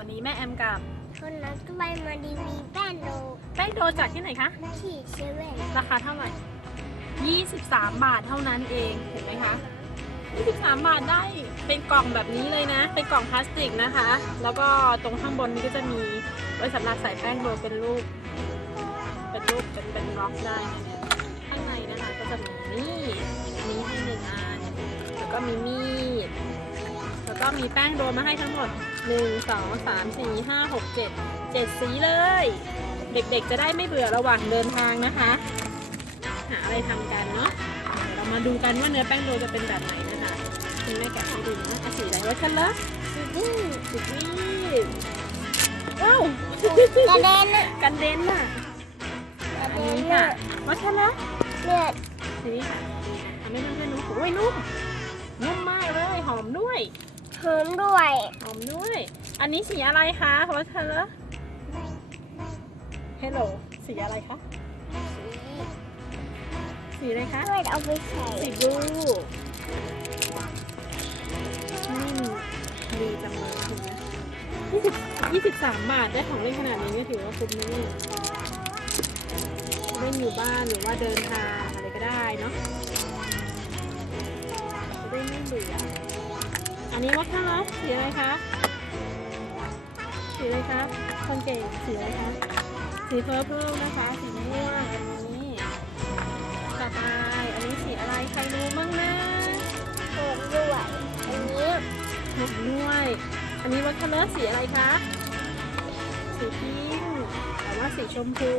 วันนี้แม่แอมกับคนนั้นก็ไปมาดีวีแป้นโลแป้งโดจากที่ไหนคะที่เซเว่นราคาเท่าไหร่ 23 บาทเท่านั้นเองเห็นไหมคะ23 บาทได้เป็นกล่องแบบนี้เลยนะ เป็นกล่องพลาสติกนะคะ แล้วก็ตรงข้างบนนี้ก็จะมีไว้สำหรับใส่แป้งโดเป็นรูป เป็นรูปเป็นเป็นบล็อกได้นะเนี่ยข้างในนะคะก็จะมีนี่อันนี้ให้หนึ่งอันแล้วก็มีมีดแล้วก็มีแป้งโดมาให้ทั้งหมด 1 2 3 4 5 6 7 7สีเลย เด็กๆจะได้ไม่เบื่อระหว่างเดินทางนะคะ หาอะไรทำกันเนาะเดี๋ยวเรามาดูกันว่าเนื้อแป้งโรยจะเป็นแบบไหนนะคะคุณแม่แกะให้ดูนะเอาสีอะไรวะฉันละสีดิ้งสีนี้ว้าวกระเด็นอะกันเด่นน่ะกระอันเด็นนี้อะค่ะว่าฉันละเลือดสีนี้ค่ะทำให้เพื่อนๆดูโอ้ยนุ่มนุ่มมากเลยหอมด้วย หอมด้วยหอมด้วย อันนี้สีอะไรคะว่าฉันละเฮลโลสีอะไรคะ สีอะไรคะช่วยเอาไปใส่สีบลูอืมดีจังเลยถึงนะยี่สิบยี่สิบสามบาทได้ของเล่นขนาดนี้ก็ถือว่าคุ้มนะเนี่ยเล่นอยู่บ้านหรือว่าเดินทางอะไรก็ได้เนาะจะได้ไม่เบื่อ อันนี้ว่าข้าวสีอะไรคะสีอะไรครับคนเก่งสีอะไรคะสีเพอร์เพลนะคะสีม่วงอันนี้ต่อไปอันนี้สีอะไรใครรู้บ้างนะหอมด้วยอันนี้หกด้วย อันนี้วัตเทเลอร์สีอะไรคะสีพิงค์แต่ว่าสีชมพู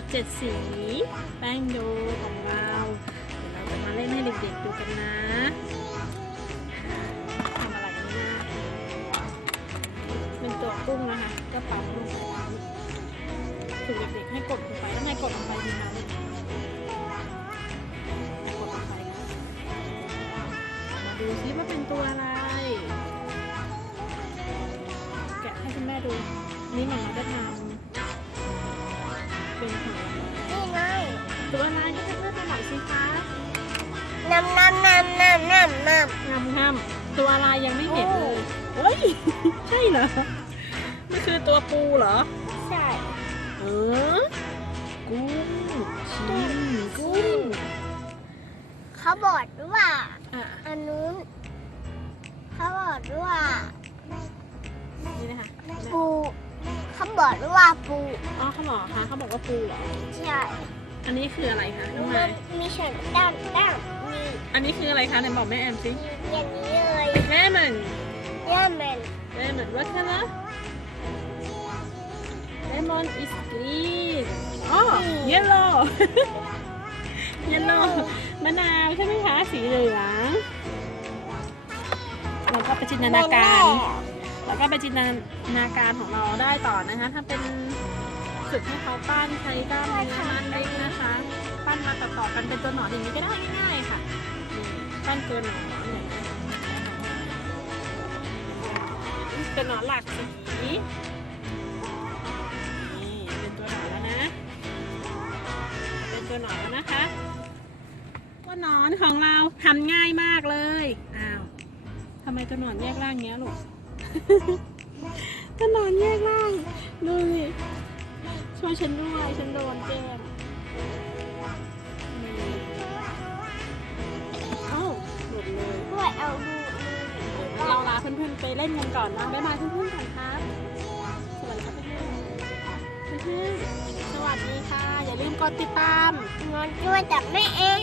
ด 7 สี แป้งโดของเรา เดี๋ยวเราจะมาเล่นให้เด็กๆดูกันนะทำอะไรกันนะเป็นตัวกุ้งนะคะก็ปั๊มลงไปถึงเด็กๆให้กดลงไปแล้วไงกดลงไปดีคะลูกกดลงไปนะมาดูซิว่าเป็นตัวอะไร แกะให้คุณแม่ดู นี่หมาจะทำ เป็นหัวนี่ไงตัวอะไรให้เพื่อนๆดูหน่อยสิคะน้ำน้ำน้ำน้ำน้ำน้งามงามตัวอะไรยังไม่เห็นเลยเฮ้ย ใช่เหรอนี่คือตัวปูเหรอำใช่เออกุ้งชิมกุ้งเขาบอกว่าอะอันนู้นเขาบอกว่านี่นะคะปู เขาบอกว่าปูอ๋อเขาบอกคะเขาบอกว่าปูเหรอ ใช่อันนี้คืออะไรคะน้องมัไม้นมีฉันด้านด้านมีอันนี้คืออะไรคะไหนบอกแม่แอมสิมีอย่างนี้เลยแม่เหมือนเนี่ยมัน แม่เหมือนว่าคะนะเลมอน is green อ๋อ yellow yellow มะนาวใช่ไหมคะ สีเหลืองแล้วก็ไปจินตนาการ แล้วก็ไปจินตนาการของเราได้ต่อนะคะ ถ้าเป็นฝึกให้เขาปั้นใช้ก้ามเนื้อมัดเล็กนะคะ ปั้นมาต่อๆกันเป็นตัวหนอนอย่างนี้ก็ได้ง่ายๆค่ะนี่ปั้นตัวหนอนอย่างนี้เป็นหนอนหลากสีนี่เป็นตัวหนอนแล้วนะ เป็นตัวหนอนแล้วนะคะตัวหนอนของเราทำง่ายมากเลยอ้าวทำไมตัวหนอนแยกร่างเงี้ยลูก ถ้านอนแยกร่างดูสิช่วยฉันด้วย ฉันโดนแกล้งนี่เอ้าหลุดเลย ด้วยเอาดูงั้นเราลาเพื่อนๆไปเล่นกันก่อนนะบ๊ายบายเพื่อนๆก่อนครับ สวัสดีครับเพื่อนๆเพื่อนๆสวัสดีค่ะ อย่าลืมกดติดตาม นอนด้วยแต่ไม่เอง